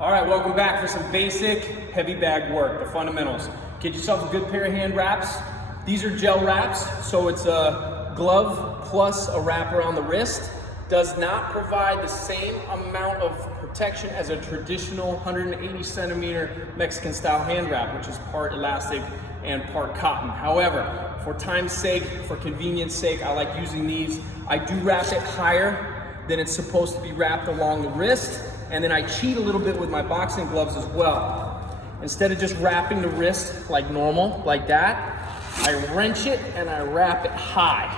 All right, welcome back for some basic heavy bag work, the fundamentals. Get yourself a good pair of hand wraps. These are gel wraps, so it's a glove plus a wrap around the wrist. Does not provide the same amount of protection as a traditional 180 centimeter Mexican style hand wrap, which is part elastic and part cotton. However, for time's sake, for convenience sake, I like using these. I do wrap it higher than it's supposed to be wrapped along the wrist, and then I cheat a little bit with my boxing gloves as well. Instead of just wrapping the wrist like normal, like that, I wrench it and I wrap it high,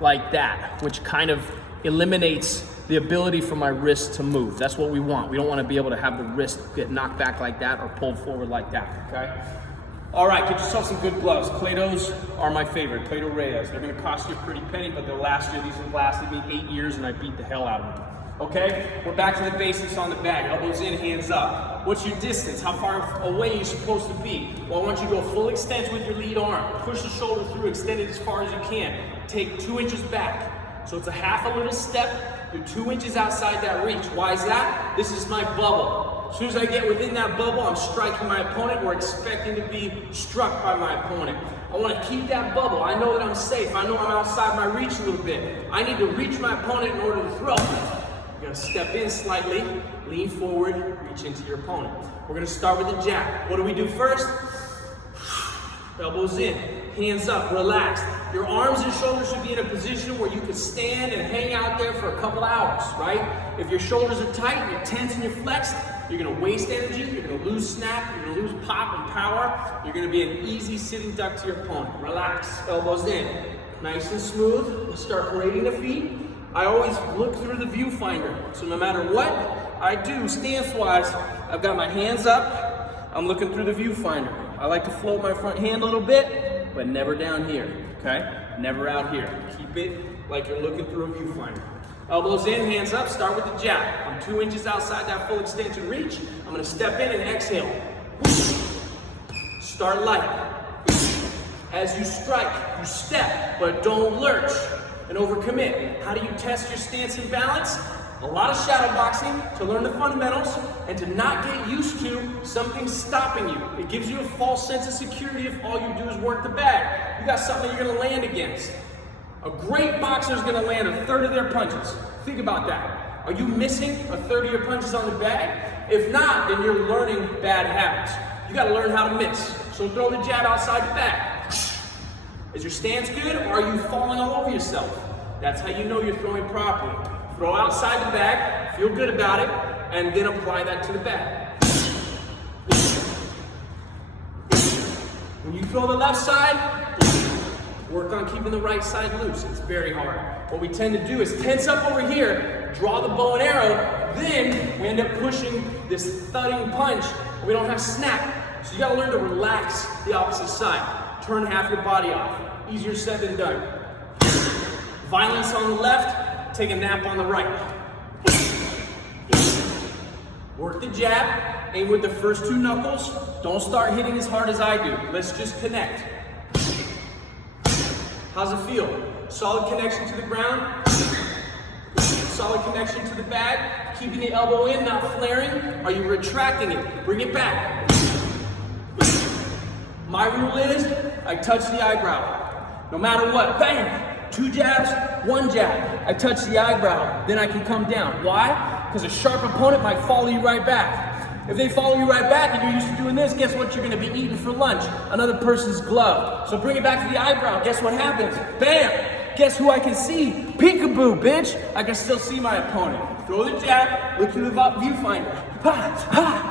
like that, which kind of eliminates the ability for my wrist to move. That's what we want. We don't want to be able to have the wrist get knocked back like that or pulled forward like that, okay? All right, get yourself some good gloves. Play-Dohs are my favorite, Play-Doh Reyes. They're gonna cost you a pretty penny, but they'll last you. These have lasted me 8 years and I beat the hell out of them. Okay, we're back to the basics on the bag. Elbows in, hands up. What's your distance? How far away are you supposed to be? Well, I want you to go full extension with your lead arm. Push the shoulder through, extend it as far as you can. Take 2 inches back. So it's a half a little step. You're 2 inches outside that reach. Why is that? This is my bubble. As soon as I get within that bubble, I'm striking my opponent. We're expecting to be struck by my opponent. I want to keep that bubble. I know that I'm safe. I know I'm outside my reach a little bit. I need to reach my opponent in order to throw. You're gonna step in slightly, lean forward, reach into your opponent. We're gonna start with the jab. What do we do first? Elbows in, hands up, relax. Your arms and shoulders should be in a position where you can stand and hang out there for a couple hours, right? If your shoulders are tight, you're tense and you're flexed, you're gonna waste energy, you're gonna lose snap, you're gonna lose pop and power. You're gonna be an easy sitting duck to your opponent. Relax, elbows in, nice and smooth. We'll start parading the feet. I always look through the viewfinder. So no matter what I do stance-wise, I've got my hands up, I'm looking through the viewfinder. I like to float my front hand a little bit, but never down here, okay? Never out here. Keep it like you're looking through a viewfinder. Elbows in, hands up, start with the jab. I'm 2 inches outside that full extension reach. I'm gonna step in and exhale. Start light. As you strike, you step, but don't lurch and overcommit. How do you test your stance and balance? A lot of shadow boxing to learn the fundamentals and to not get used to something stopping you. It gives you a false sense of security if all you do is work the bag. You got something you're gonna land against. A great boxer is gonna land a third of their punches. Think about that. Are you missing a third of your punches on the bag? If not, then you're learning bad habits. You gotta learn how to miss. So throw the jab outside the bag. Is your stance good, or are you falling all over yourself? That's how you know you're throwing properly. Throw outside the bag, feel good about it, and then apply that to the bag. When you throw the left side, work on keeping the right side loose. It's very hard. What we tend to do is tense up over here, draw the bow and arrow, then we end up pushing this thudding punch, and we don't have snap. So you gotta learn to relax the opposite side. Turn half your body off. Easier said than done. Violence on the left, take a nap on the right. Work the jab, aim with the first 2 knuckles. Don't start hitting as hard as I do. Let's just connect. How's it feel? Solid connection to the ground. Solid connection to the bag. Keeping the elbow in, not flaring. Are you retracting it? Bring it back. My rule is, I touch the eyebrow. No matter what, bam! 2 jabs, 1 jab. I touch the eyebrow, then I can come down. Why? Because a sharp opponent might follow you right back. If they follow you right back and you're used to doing this, guess what you're gonna be eating for lunch? Another person's glove. So bring it back to the eyebrow, guess what happens? Bam! Guess who I can see? Peekaboo, bitch! I can still see my opponent. Throw the jab, look through the viewfinder. Ha! Ha!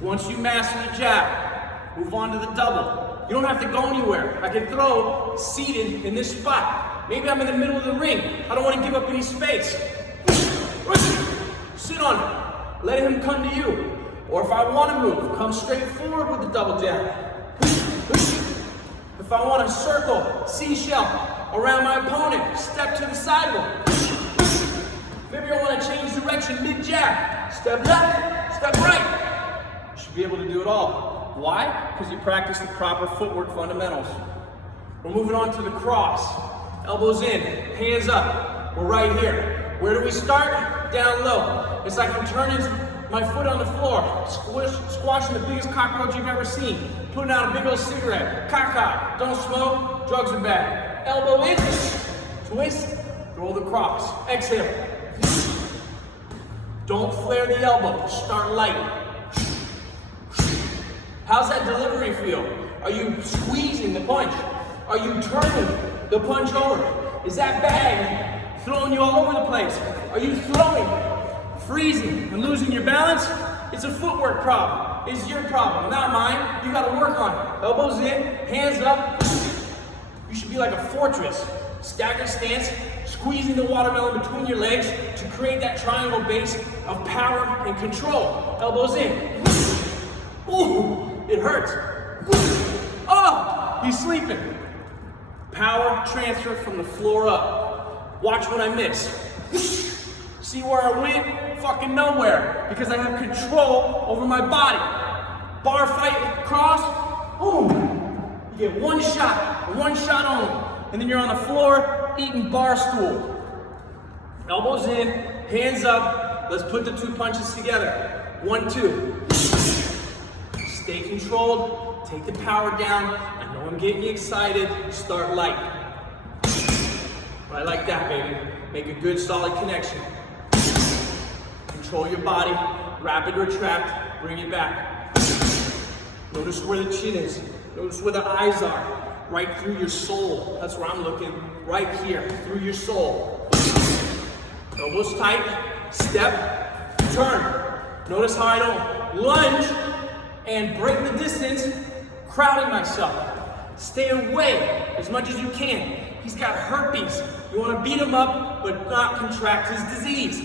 Once you master the jab, move on to the double. You don't have to go anywhere. I can throw seated in this spot. Maybe I'm in the middle of the ring. I don't want to give up any space. Sit on it. Let him come to you. Or if I want to move, come straight forward with the double jab. If I want to circle, seashell around my opponent, step to the sidewalk. Maybe I want to change direction mid-jab. Step left, step right. You should be able to do it all. Why? Because you practice the proper footwork fundamentals. We're moving on to the cross. Elbows in, hands up. We're right here. Where do we start? Down low. It's like I'm turning my foot on the floor, squashing the biggest cockroach you've ever seen, putting out a big old cigarette. Caca, don't smoke, drugs are bad. Elbow in, twist, roll the cross. Exhale. Don't flare the elbow, start light. How's that delivery feel? Are you squeezing the punch? Are you turning the punch over? Is that bag throwing you all over the place? Are you throwing, freezing, and losing your balance? It's a footwork problem. It's your problem, not mine. You gotta work on it. Elbows in, hands up. You should be like a fortress. Stagger stance, squeezing the watermelon between your legs to create that triangle base of power and control. Elbows in. Ooh, it hurts. Oh, he's sleeping. Power transfer from the floor up. Watch what I miss. See where I went? Fucking nowhere. Because I have control over my body. Bar fight, cross, boom. You get one shot only. And then you're on the floor eating bar stool. Elbows in, hands up. Let's put the two punches together. 1, 2. Stay controlled, take the power down. I know I'm getting you excited, start light. But I like that, baby. Make a good, solid connection. Control your body, rapid retract, bring it back. Notice where the chin is, notice where the eyes are, right through your soul. That's where I'm looking, right here, through your soul. Elbows tight, step, turn. Notice how I don't lunge and break the distance, crowding myself. Stay away as much as you can. He's got herpes. You want to beat him up, but not contract his disease.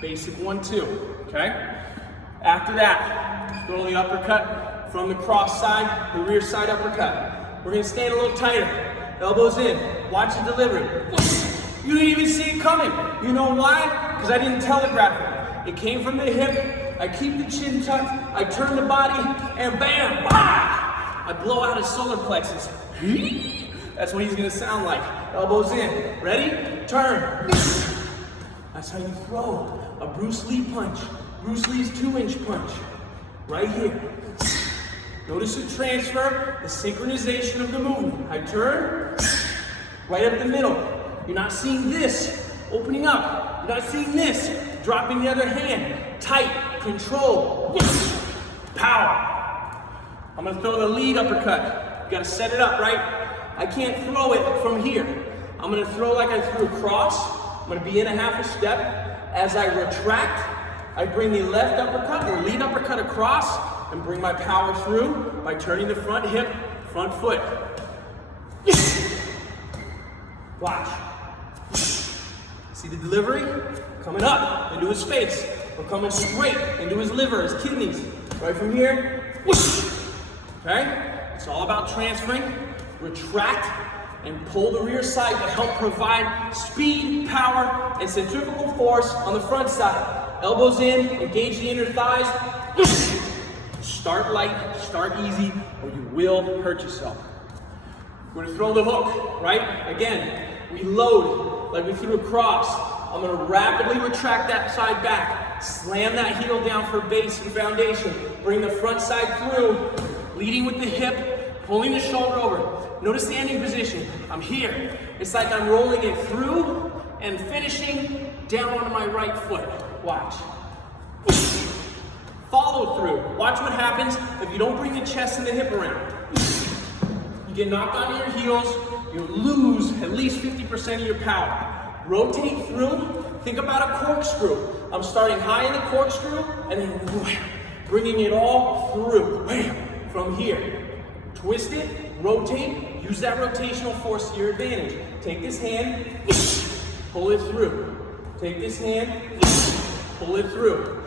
Basic 1, 2, okay? After that, throw the uppercut from the cross side, the rear side uppercut. We're gonna stand a little tighter. Elbows in, watch the delivery. You didn't even see it coming. You know why? Because I didn't telegraph it. It came from the hip. I keep the chin tucked. I turn the body, and bam, bah! I blow out his solar plexus. That's what he's gonna sound like. Elbows in. Ready? Turn. That's how you throw a Bruce Lee punch. Bruce Lee's 2-inch punch. Right here. Notice the transfer, the synchronization of the movement. I turn, right up the middle. You're not seeing this, opening up. You're not seeing this, dropping the other hand. Tight, control, power. I'm gonna throw the lead uppercut. You gotta set it up, right? I can't throw it from here. I'm gonna throw like I threw across. I'm gonna be in a half a step. As I retract, I bring the left uppercut or lead uppercut across and bring my power through by turning the front hip, front foot. Watch. See the delivery? Coming up into his face. We're coming straight into his liver, his kidneys. Right from here. Okay? It's all about transferring, retract, and pull the rear side to help provide speed, power, and centrifugal force on the front side. Elbows in, engage the inner thighs. Start light, start easy, or you will hurt yourself. We're gonna throw the hook, right? Again, we load like we threw across. I'm gonna rapidly retract that side back. Slam that heel down for base and foundation. Bring the front side through, leading with the hip, pulling the shoulder over. Notice the ending position. I'm here. It's like I'm rolling it through and finishing down onto my right foot. Watch. Follow through. Watch what happens if you don't bring the chest and the hip around. You get knocked onto your heels, you lose at least 50% of your power. Rotate through. Think about a corkscrew. I'm starting high in the corkscrew and then wham, bringing it all through. Wham, from here. Twist it, rotate, use that rotational force to your advantage. Take this hand, pull it through. Take this hand, pull it through.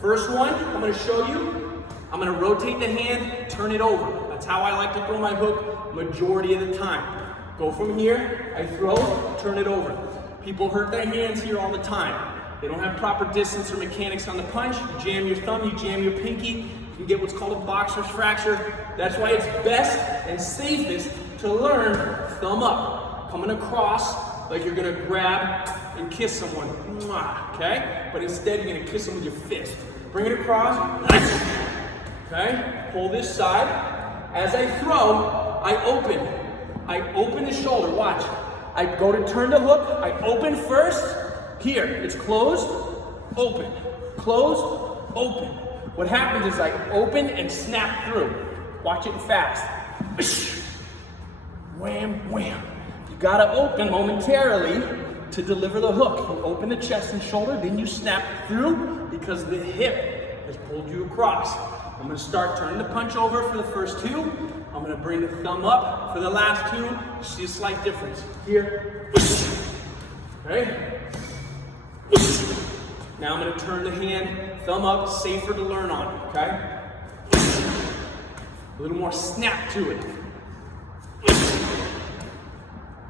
First one, I'm gonna show you. I'm gonna rotate the hand, turn it over. That's how I like to throw my hook majority of the time. Go from here, I throw, turn it over. People hurt their hands here all the time. They don't have proper distance or mechanics on the punch. You jam your thumb, you jam your pinky, you can get what's called a boxer's fracture. That's why it's best and safest to learn thumb up. Coming across, like you're gonna grab and kiss someone, okay? But instead you're gonna kiss them with your fist. Bring it across, okay? Pull this side. As I throw, I open the shoulder, watch. I go to turn the hook, I open first. Here, it's closed, open, closed, open. What happens is I open and snap through. Watch it fast. Wham, wham. You gotta open momentarily to deliver the hook. You open the chest and shoulder, then you snap through because the hip has pulled you across. I'm gonna start turning the punch over for the first two. I'm gonna bring the thumb up for the last two. You see a slight difference. Here, okay? Now I'm gonna turn the hand, thumb up, safer to learn on, okay? A little more snap to it.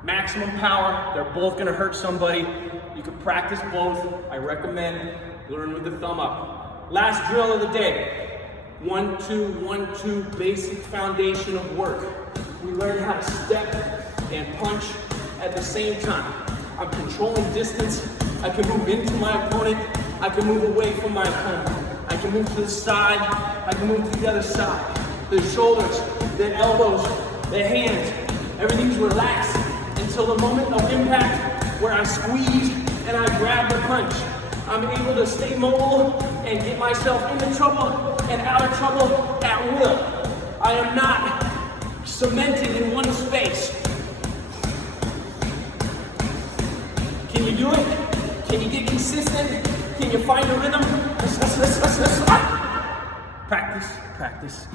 Maximum power, they're both gonna hurt somebody. You can practice both. I recommend learn with the thumb up. Last drill of the day. 1, 2, 1, 2, basic foundation of work. We learn how to step and punch at the same time. I'm controlling distance. I can move into my opponent. I can move away from my opponent. I can move to the side. I can move to the other side. The shoulders, the elbows, the hands, everything's relaxed until the moment of impact where I squeeze and I grab the punch. I'm able to stay mobile and get myself into trouble and out of trouble at will. I am not cemented in one space. Can you do it? Can you get consistent? Can you find a rhythm? Practice, practice.